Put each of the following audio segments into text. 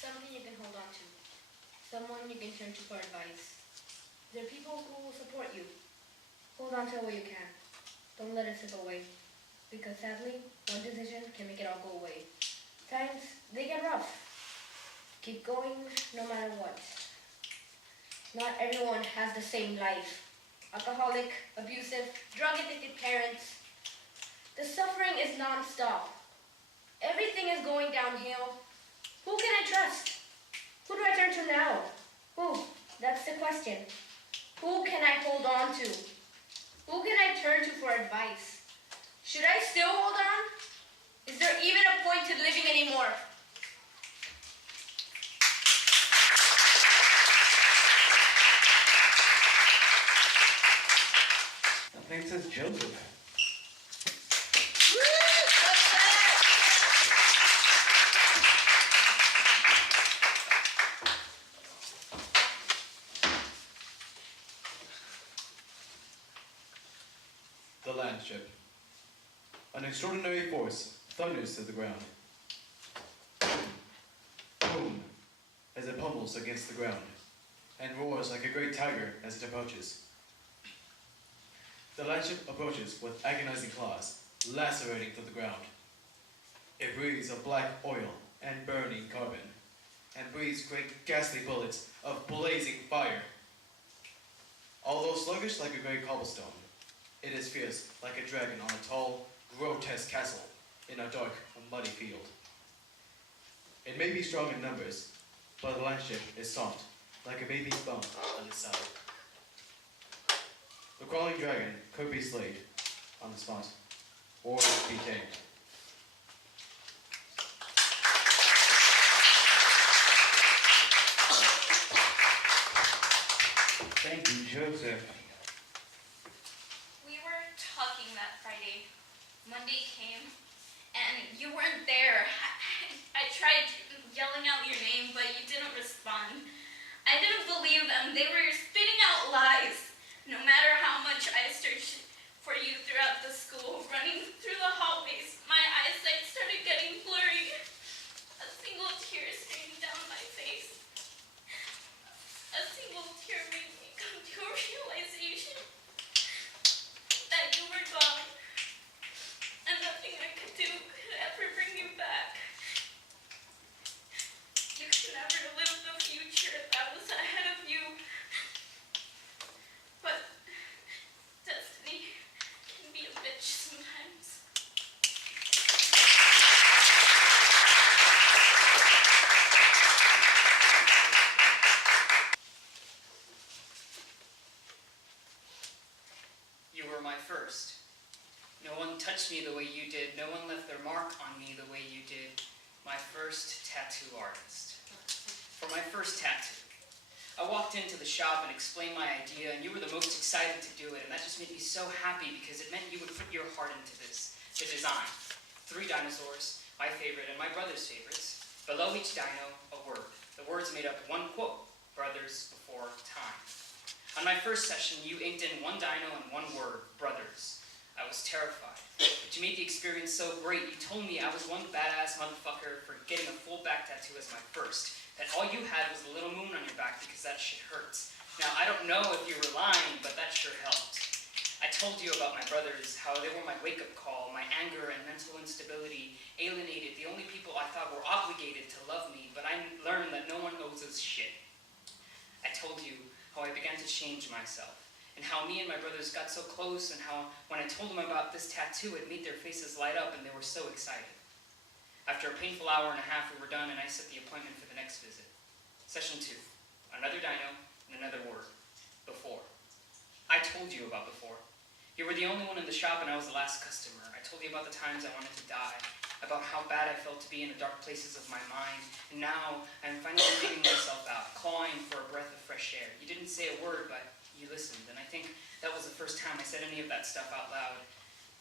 Something you can hold on to. Someone you can turn to for advice. There are people who will support you. Hold on to it while you can. Don't let it slip away. Because sadly, one decision can make it all go away. Times, they get rough. Keep going no matter what. Not everyone has the same life. Alcoholic, abusive, drug-addicted parents. The suffering is non-stop. Everything is going downhill. Who can I trust? Who do I turn to now? Who? That's the question. Who can I hold on to? Who can I turn to for advice? Should I still hold on? Is there even a point to living anymore? The name says Joseph. The landship. An extraordinary force thunders to the ground. Boom, as it pummels against the ground, and roars like a great tiger as it approaches. The landship approaches with agonizing claws, lacerating through the ground. It breathes of black oil and burning carbon, and breathes great ghastly bullets of blazing fire. Although sluggish like a great cobblestone, it is fierce like a dragon on a tall, grotesque castle in a dark, muddy field. It may be strong in numbers, but the landship is soft like a baby's bum on its side. The crawling dragon could be slayed on the spot, or be tamed. Thank you, Joseph. We were talking that Friday. Monday came, and you weren't there. I tried yelling out your name, but you didn't respond. I didn't believe them. They were spitting out lies. No matter how much I searched for you throughout the school, running through the hallways, my eyesight started getting blurry. A single tear streamed down my face. A single tear made me come to a realization that you were gone, and nothing I could do could ever bring you back. You could never live the future that was ahead of you. But destiny can be a bitch sometimes. You were my first. No one touched me the way you did. No one left their mark on me the way you did. My first tattoo artist. For my first tattoo, I walked into the shop and explained my idea, and you were the most excited to do it, and that just made me so happy because it meant you would put your heart into this, the design. 3 dinosaurs, my favorite and my brother's favorites. Below each dino, a word. The words made up one quote, brothers before time. On my first session, you inked in 1 dino and 1 word, brothers. I was terrified, but you made the experience so great. You told me I was one badass motherfucker for getting a full back tattoo as my first. That all you had was a little moon on your back because that shit hurts. Now, I don't know if you were lying, but that sure helped. I told you about my brothers, how they were my wake-up call, my anger and mental instability, alienated, the only people I thought were obligated to love me, but I learned that no one owes us shit. I told you how I began to change myself, and how me and my brothers got so close, and how when I told them about this tattoo, it made their faces light up, and they were so excited. After a painful hour and a half, we were done, and I set the appointment for the next visit. Session 2, another dino and another word, before. I told you about before. You were the only one in the shop, and I was the last customer. I told you about the times I wanted to die, about how bad I felt to be in the dark places of my mind, and now I'm finally digging myself out, clawing for a breath of fresh air. You didn't say a word, but you listened, and I think that was the first time I said any of that stuff out loud.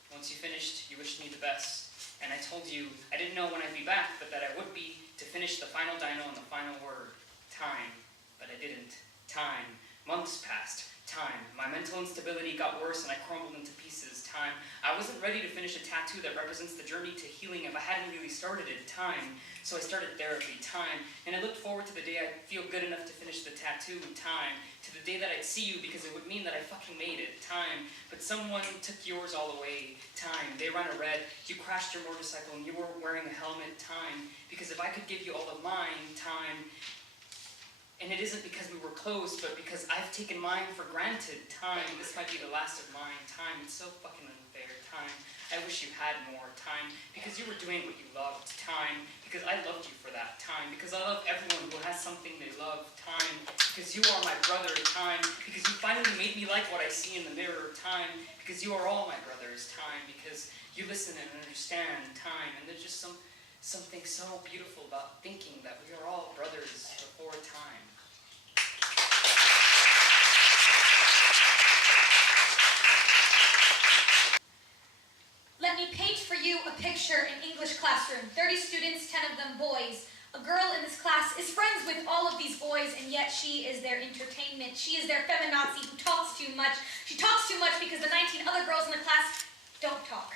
Once you finished, you wished me the best. And I told you I didn't know when I'd be back, but that I would be to finish the final dino and the final word, time. But I didn't. Time Months passed. Time. My mental instability got worse and I crumbled into pieces. Time. I wasn't ready to finish a tattoo that represents the journey to healing if I hadn't really started it. Time. So I started therapy. Time. And I looked forward to the day I'd feel good enough to finish the tattoo. Time. To the day that I'd see you because it would mean that I fucking made it. Time. But someone took yours all away. Time. They ran a red. You crashed your motorcycle and you weren't wearing a helmet. Time. Because if I could give you all of mine. Time. And it isn't because we were close, but because I've taken mine for granted. Time. This might be the last of mine. Time. It's so fucking unfair. Time. I wish you had more. Time. Because you were doing what you loved. Time. Because I loved you for that. Time. Because I love everyone who has something they love. Time. Because you are my brother. Time. Because you finally made me like what I see in the mirror. Time. Because you are all my brothers. Time. Because you listen and understand. Time. And there's just something so beautiful about thinking that we are all brothers before time. Let me paint for you a picture in English classroom. 30 students, 10 of them boys. A girl in this class is friends with all of these boys, and yet she is their entertainment. She is their feminazi who talks too much. She talks too much because the 19 other girls in the class don't talk.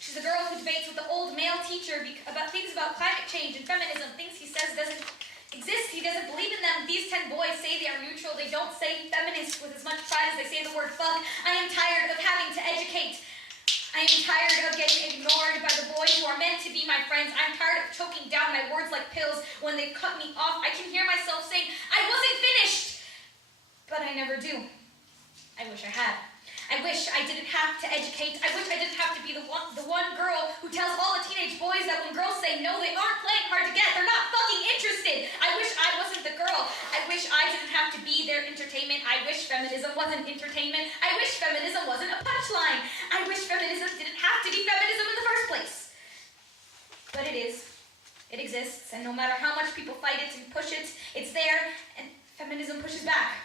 She's a girl who debates with the old male teacher about things about climate change and feminism, things he says doesn't exist. He doesn't believe in them. These 10 boys say they are neutral. They don't say feminist with as much pride as they say the word fuck. I am tired of having to educate. I am tired of getting ignored by the boys who are meant to be my friends. I'm tired of choking down my words like pills when they cut me off. I can hear myself saying, I wasn't finished. But I never do. I wish I had. I wish I didn't have to educate. I wish I didn't have to be the one girl who tells all the teenage boys that when girls say no, they aren't playing hard to get. They're not fucking interested. I wish I wasn't the girl. I wish I didn't have to be their entertainment. I wish feminism wasn't entertainment. I wish feminism wasn't a punchline. I wish feminism didn't have to be feminism in the first place. But it is. It exists. And no matter how much people fight it and push it, it's there. And feminism pushes back.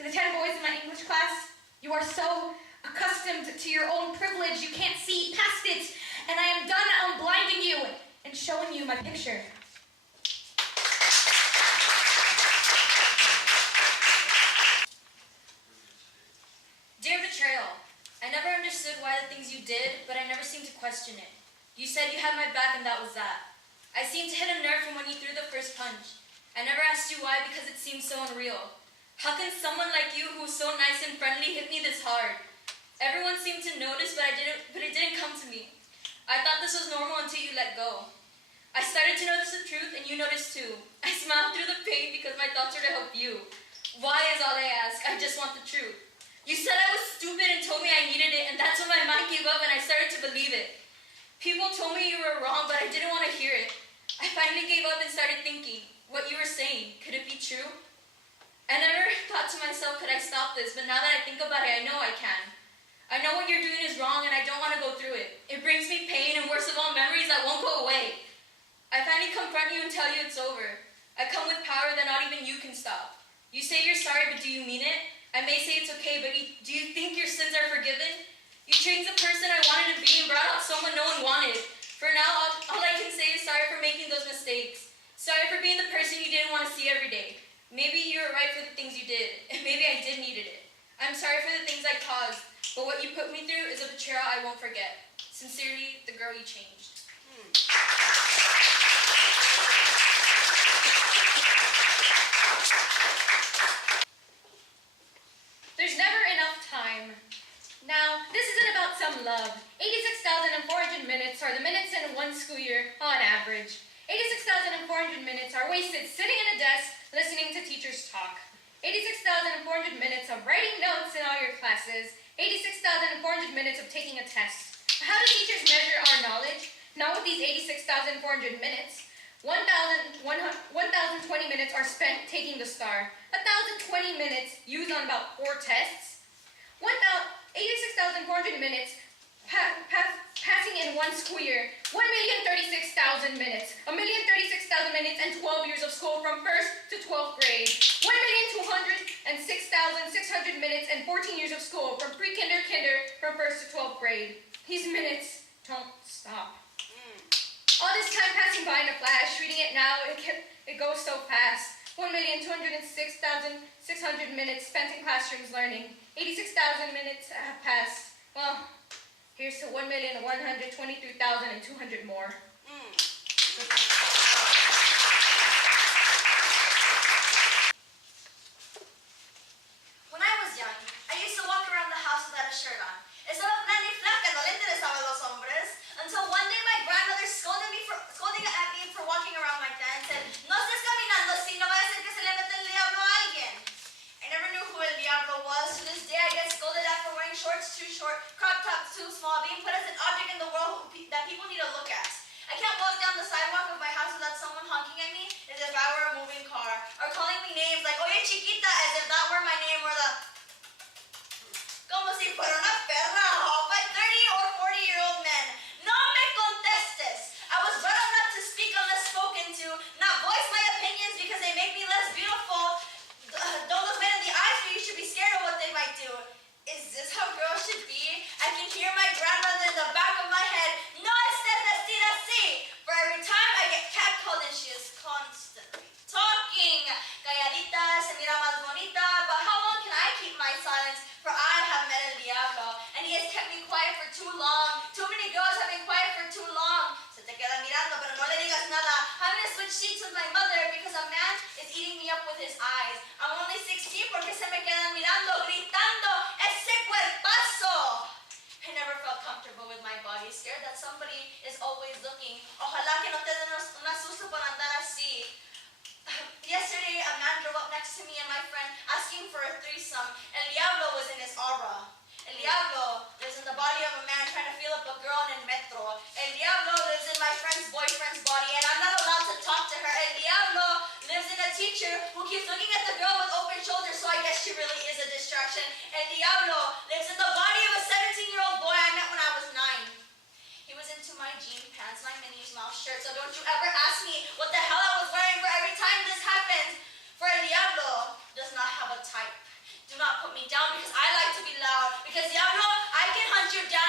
To the 10 boys in my English class, you are so accustomed to your own privilege, you can't see past it. And I am done unblinding you and showing you my picture. Dear Betrayal, I never understood why the things you did, but I never seemed to question it. You said you had my back and that was that. I seemed to hit a nerve from when you threw the first punch. I never asked you why because it seemed so unreal. How can someone like you who was so nice and friendly hit me this hard? Everyone seemed to notice, but it didn't come to me. I thought this was normal until you let go. I started to notice the truth and you noticed too. I smiled through the pain because my thoughts are to help you. Why is all I ask? I just want the truth. You said I was stupid and told me I needed it, and that's when my mind gave up and I started to believe it. People told me you were wrong, but I didn't want to hear it. I finally gave up and started thinking, what you were saying, could it be true? I never thought to myself, could I stop this? But now that I think about it, I know I can. I know what you're doing is wrong and I don't want to go through it. It brings me pain and worst of all, memories that won't go away. I finally confront you and tell you it's over. I come with power that not even you can stop. You say you're sorry, but do you mean it? I may say it's okay, but do you think your sins are forgiven? You changed the person I wanted to be and brought out someone no one wanted. For now, all I can say is sorry for making those mistakes. Sorry for being the person you didn't want to see every day. Maybe you were right for the things you did, and maybe I did needed it. I'm sorry for the things I caused, but what you put me through is a betrayal I won't forget. Sincerely, the girl you changed. There's never enough time. Now, this isn't about some love. 86,400 minutes are the minutes in one school year on average. 86,400 minutes are wasted sitting in a desk listening to teachers talk. 86,400 minutes of writing notes in all your classes. 86,400 minutes of taking a test. How do teachers measure our knowledge? Not with these 86,400 minutes. 1,020 minutes are spent taking the STAR. 1,020 minutes used on about 4 tests. 86,400 minutes passing in one school year. 1,036,000 minutes. 1,036,000 minutes and 12 years of school from 1st to 12th grade. 1,206,600 minutes and 14 years of school from pre-kinder from 1st to 12th grade. These minutes don't stop. All this time passing by in a flash, reading it now, it goes so fast. 1,206,600 minutes spent in classrooms learning. 86,000 minutes have passed. Well, here's to 1,123,200 more. When I was young, I used to walk around the house without a shirt on. Estaba plan y flaca, no le interesaban los hombres. Until one day my grandmother scolded at me for walking around like that and said, "No estés caminando así, no vaya a ser que se le meta el diablo a alguien." I never knew who El Diablo was. To this day, I get scolded at for wearing shorts too short, crop tops too small, being put as an object in the world that people need to look at. I can't walk down the sidewalk of my house without someone honking at me as if I were a moving car, or calling me names like "Oye chiquita," as if that were my name, or the como si fuera una perra, all by 30 or 40-year-old men. No me contestes. I was brought up not to speak unless spoken to, not voice my opinions because they make me less beautiful. Don't look men in the eyes, but you should be scared of what they might do. Is this how girls should be? I can hear my grandmother in the back of my head. No estés vestida así. For every time I get catcalled and she is constantly talking. Calladita, se mira más bonita, but how long can I keep my silence? For I have met El Diablo, and he has kept me quiet for too long. Too many girls have been quiet for too long. Se te queda mirando, pero no le digas nada. Having to switch seats with my mother because a man is eating me up with his eyes. I'm only 16 porque se me quedan mirando, gritando, ese cuerpazo. I never felt comfortable with my body, scared that somebody is always looking. Ojalá que no te den un susto por andar así. Yesterday, a man drove up next to me and my friend asking for a threesome. El Diablo was in his aura. El Diablo lives in the body of a man trying to feel up a girl in el metro. El Diablo lives in my friend's boyfriend's body and I'm not allowed to talk to her. El Diablo lives in a teacher who keeps looking at the girl with open shoulders, so I guess she really is a distraction. El Diablo lives in the body of a 17-year-old boy I met when I was 9. He was into my jean pants, my Minnie's Mouse shirt, so don't you ever ask me what the hell I was wearing for every time this happens. For El Diablo does not have a type. Do not put me down because I like to be loud. Because Diablo, I can hunt you down